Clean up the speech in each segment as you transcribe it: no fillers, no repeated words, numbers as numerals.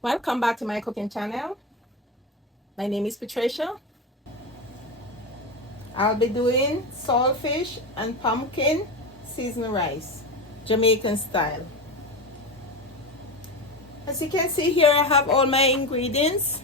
Welcome back to my cooking channel. My name is Patricia. I'll be doing saltfish and pumpkin seasoned rice, Jamaican style. As you can see here, I have all my ingredients.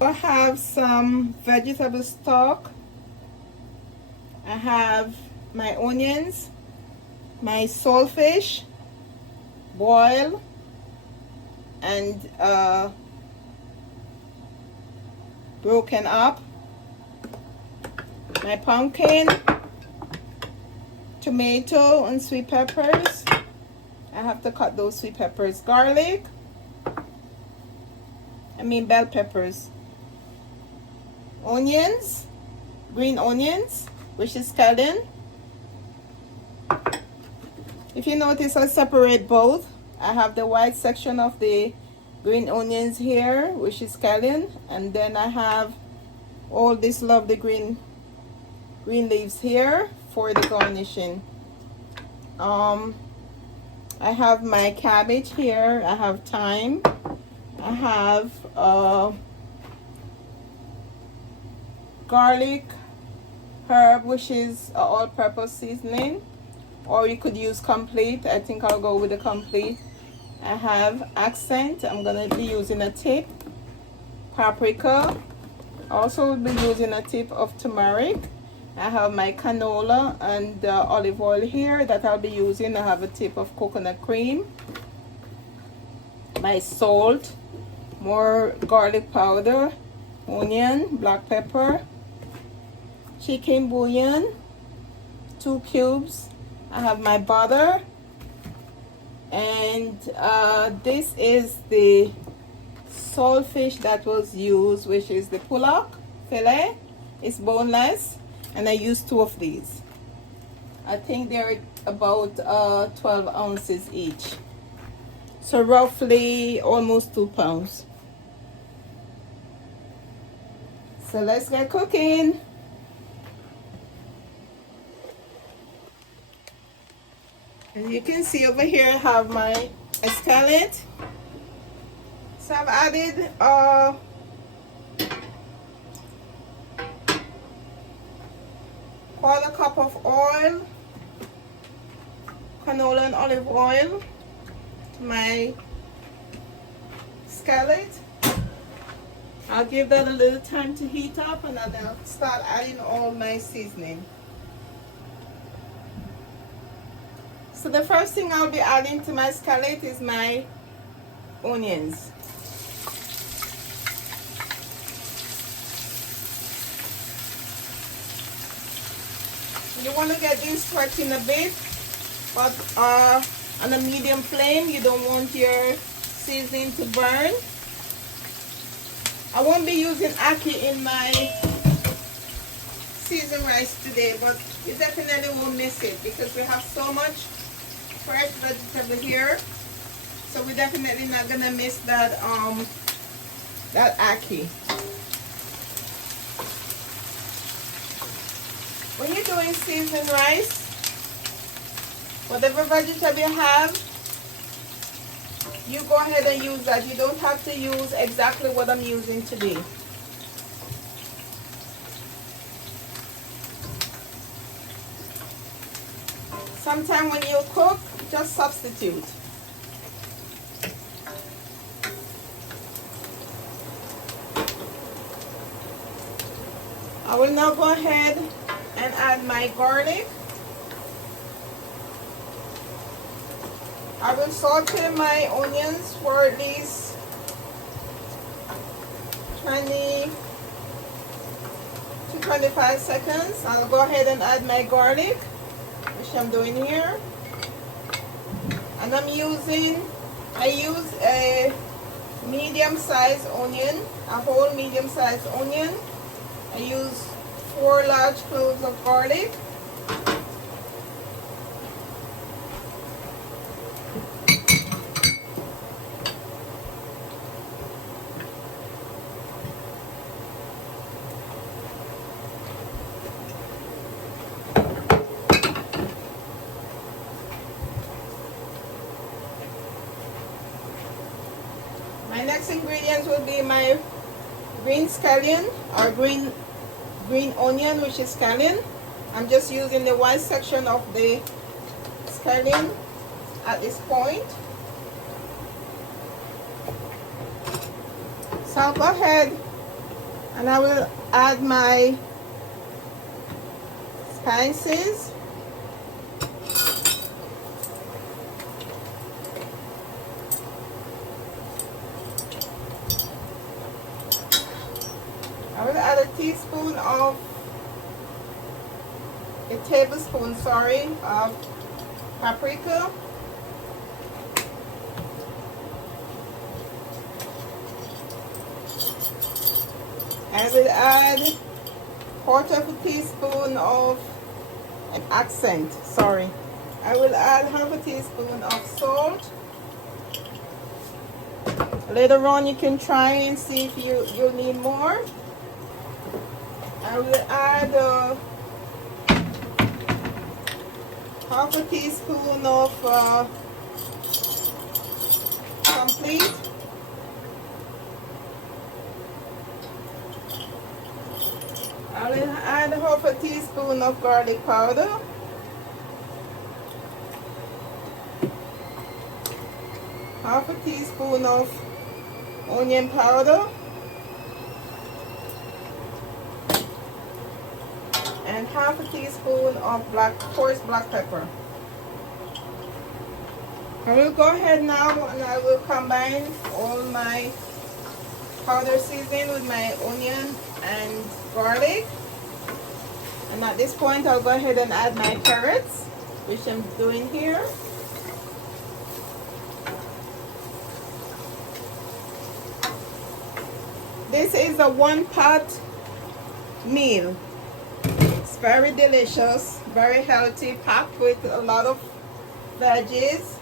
I have some vegetable stock. I have my onions, my saltfish, boil, and broken up, my pumpkin, tomato, and sweet peppers. I have to cut those sweet peppers. Garlic, bell peppers. Onions, green onions, which is scallion. If you notice, I separate both. I have the white section of the green onions here, which is scallion, and then I have all this lovely green leaves here for the garnishing. I have my cabbage here. I have thyme. I have garlic herb, which is all-purpose seasoning, or you could use complete. I think I'll go with the complete. I have accent. I'm gonna be using a tip. Paprika. Also will be using a tip of turmeric. I have my canola and olive oil here that I'll be using. I have a tip of coconut cream. My salt, more garlic powder, onion, black pepper, chicken bouillon, 2 cubes. I have my butter, and this is the saltfish that was used, which is the pullock fillet. It's boneless, and I used 2 of these. I think they're about 12 ounces each, so roughly almost 2 pounds. So let's get cooking. As you can see over here, I have my scallion. So I've added quarter cup of oil, canola and olive oil to my scallion. I'll give that a little time to heat up, and then I'll start adding all my seasoning. So the first thing I'll be adding to my scallion is my onions. You want to get these stretching a bit, but on a medium flame. You don't want your seasoning to burn. I won't be using ackee in my seasoned rice today, but you definitely won't miss it because we have so much fresh vegetable here, so we're definitely not gonna miss that that ackee. When you're doing seasoned rice, whatever vegetable you have, you go ahead and use that. You don't have to use exactly what I'm using today. Sometimes when you cook, just substitute. I will now go ahead and add my garlic. I will saute my onions for at least 20 to 25 seconds. I'll go ahead and add my garlic, which I'm doing here. And I use a medium-sized onion, a whole medium-sized onion. I use 4 large cloves of garlic. next ingredients will be my green scallion or green onion, which is scallion. I'm just using the white section of the scallion at this point. So I'll go ahead and I will add my spices. I will add a tablespoon, sorry, of paprika. I will add quarter of a teaspoon of accent, sorry. I will add half a teaspoon of salt. Later on you can try and see if you need more. I will add half a teaspoon of complete. I will add half a teaspoon of garlic powder. Half a teaspoon of onion powder. And half a teaspoon of coarse black pepper. I will go ahead now and I will combine all my powder seasoning with my onion and garlic. And at this point I'll go ahead and add my carrots, which I'm doing here. This is a one-pot meal. It's very delicious, very healthy, packed with a lot of veggies.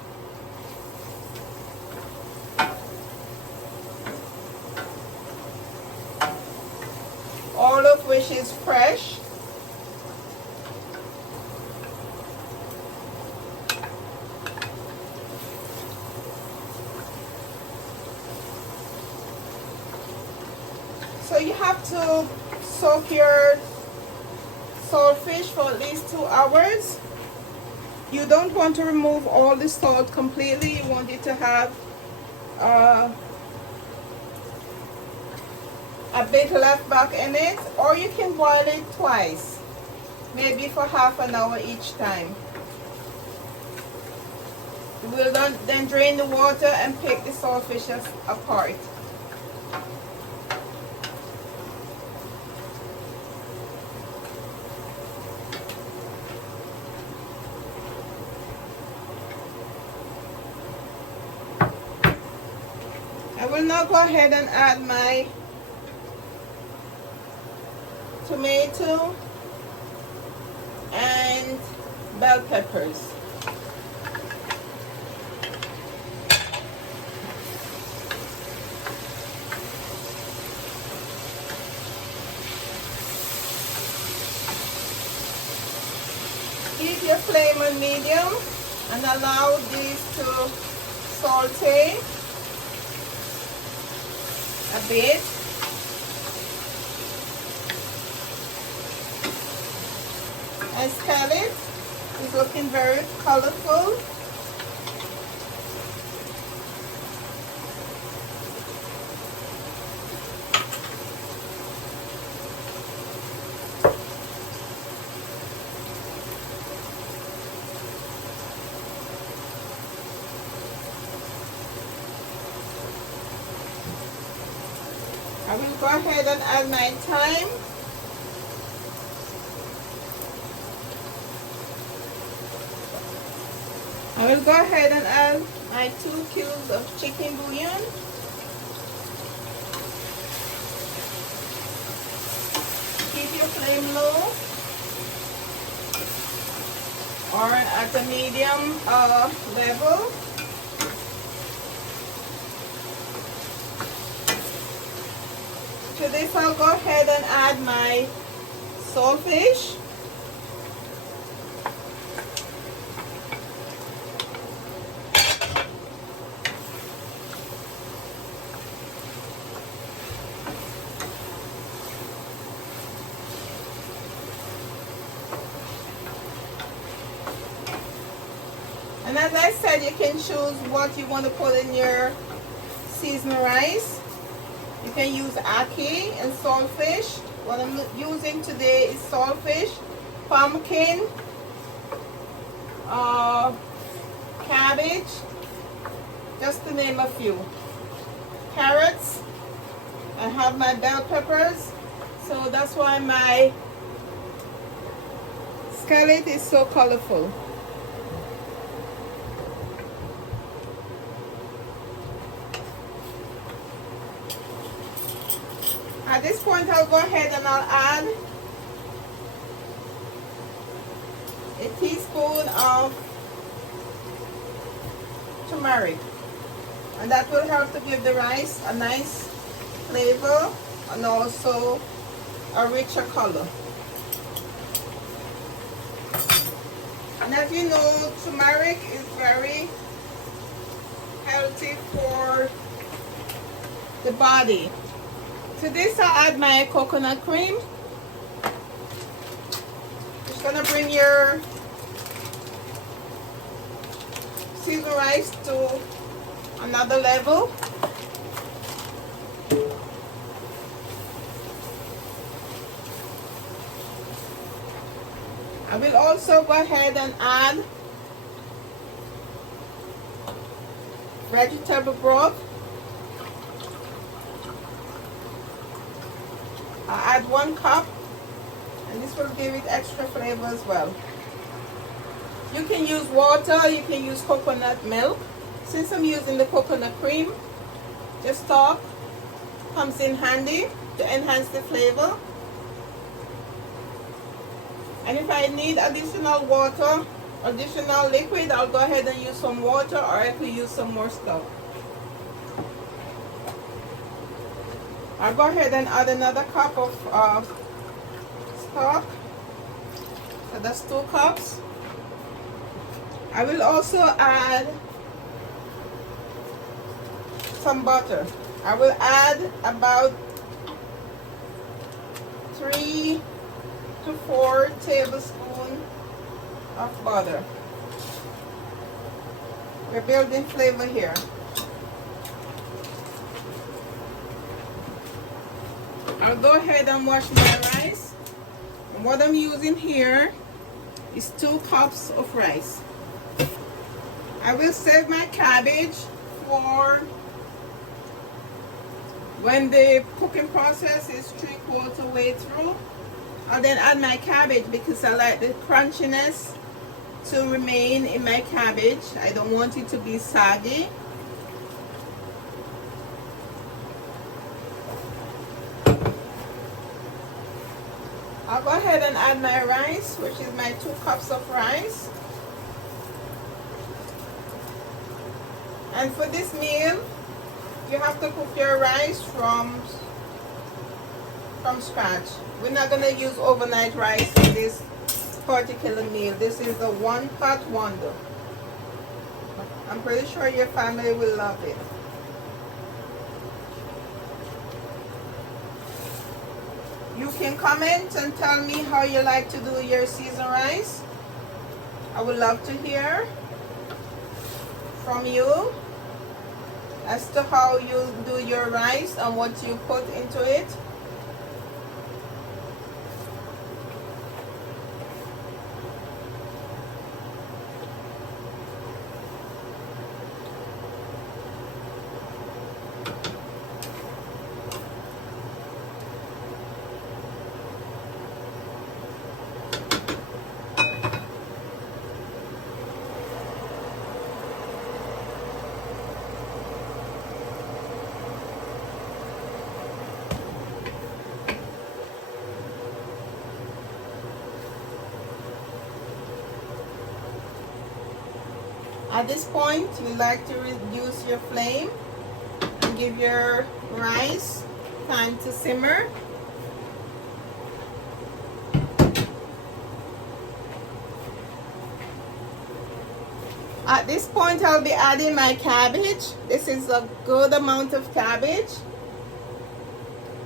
All of which is fresh. So you have to soak your saltfish for at least 2 hours. You don't want to remove all the salt completely. You want it to have a bit left back in it, or you can boil it twice, maybe for half an hour each time. You will then drain the water and pick the saltfish apart. I will now go ahead and add my tomato and bell peppers. Keep your flame on medium and allow these to saute a bit. And scallop is looking very colorful. I will go ahead and add my thyme. I will go ahead and add my 2 cubes of chicken bouillon. Keep your flame low or at a medium level. To this I'll go ahead and add my saltfish. as I said, you can choose what you want to put in your seasoned rice. You can use ackee and saltfish. What I'm using today is saltfish, pumpkin, cabbage, just to name a few. Carrots. I have my bell peppers, so that's why my scallop is so colorful. At this point, I'll go ahead and I'll add a teaspoon of turmeric, and that will help to give the rice a nice flavor and also a richer color. And as you know, turmeric is very healthy for the body. To this, I'll add my coconut cream. Just gonna bring your seasoned rice to another level. I will also go ahead and add vegetable broth. I'll add 1 cup, and this will give it extra flavor as well. You can use water, you can use coconut milk. Since I'm using the coconut cream, this stock comes in handy to enhance the flavor. And if I need additional water, additional liquid, I'll go ahead and use some water, or I could use some more stock. I'll go ahead and add another cup of stock. So that's 2 cups. I will also add some butter. I will add about 3 to 4 tablespoons of butter. We're building flavor here. I'll go ahead and wash my rice. And what I'm using here is 2 cups of rice. I will save my cabbage for when the cooking process is 3/4 way through. I'll then add my cabbage because I like the crunchiness to remain in my cabbage. I don't want it to be soggy. I'll go ahead and add my rice, which is my 2 cups of rice. And for this meal, you have to cook your rice from scratch. We're not going to use overnight rice for this particular meal. This is a one-pot wonder. I'm pretty sure your family will love it. You can comment and tell me how you like to do your seasoned rice. I would love to hear from you as to how you do your rice and what you put into it. At this point, you like to reduce your flame and give your rice time to simmer. At this point, I'll be adding my cabbage. This is a good amount of cabbage.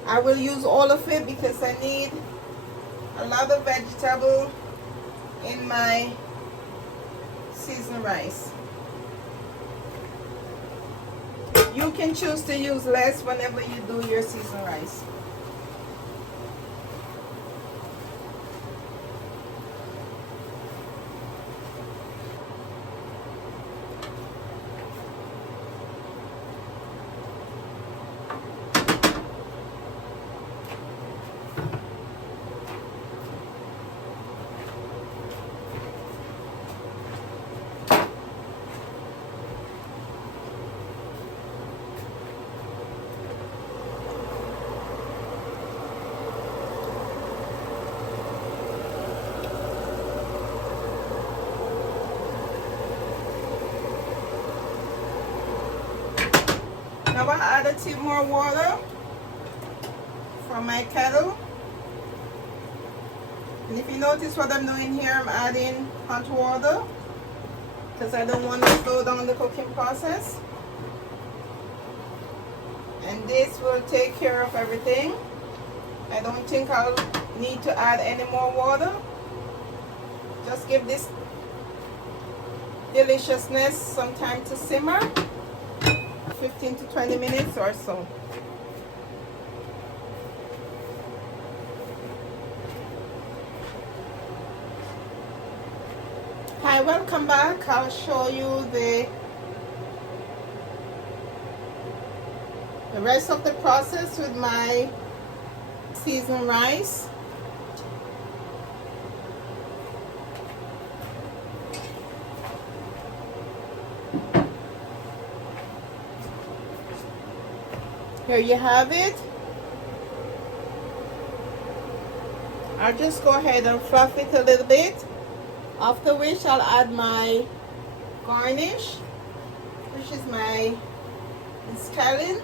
I will use all of it because I need a lot of vegetable in my seasoned rice. You can choose to use less whenever you do your seasoned rice. Now I add a tip more water from my kettle. And if you notice what I'm doing here, I'm adding hot water because I don't want to slow down the cooking process. And this will take care of everything. I don't think I'll need to add any more water. Just give this deliciousness some time to simmer. 15 to 20 minutes or so. Hi, welcome back. I'll show you the rest of the process with my seasoned rice. Here you have it. I'll just go ahead and fluff it a little bit. After which I'll add my garnish, which is my scallion.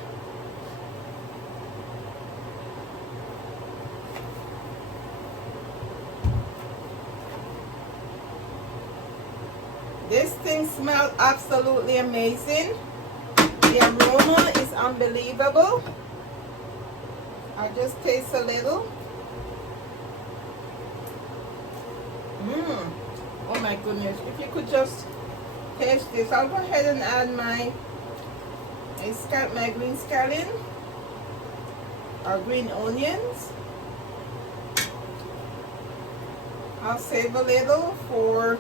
This thing smells absolutely amazing. The aroma is unbelievable. I'll just taste a little. Oh my goodness, if you could just taste this. I'll go ahead and add my green scallion or green onions. I'll save a little for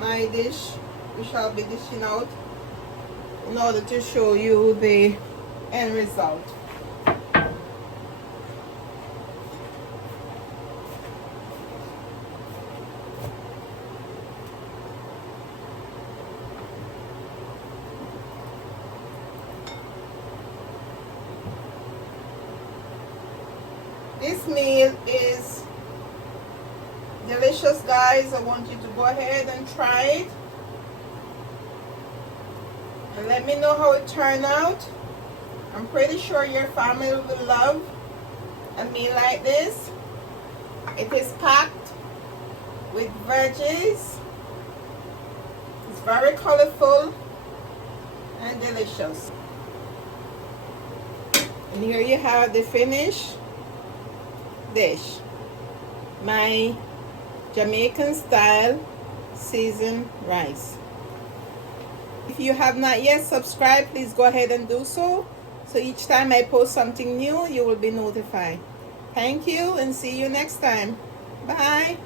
my dish, which I'll be dishing out in order to show you the end result. This meal is delicious, guys. I want you to go ahead and try it. And let me know how it turned out. I'm pretty sure your family will love a meal like this. It is packed with veggies. It's very colorful and delicious. And here you have the finished dish. My Jamaican style seasoned rice. If you have not yet subscribed, please go ahead and do so. So each time I post something new, you will be notified. Thank you and see you next time. Bye.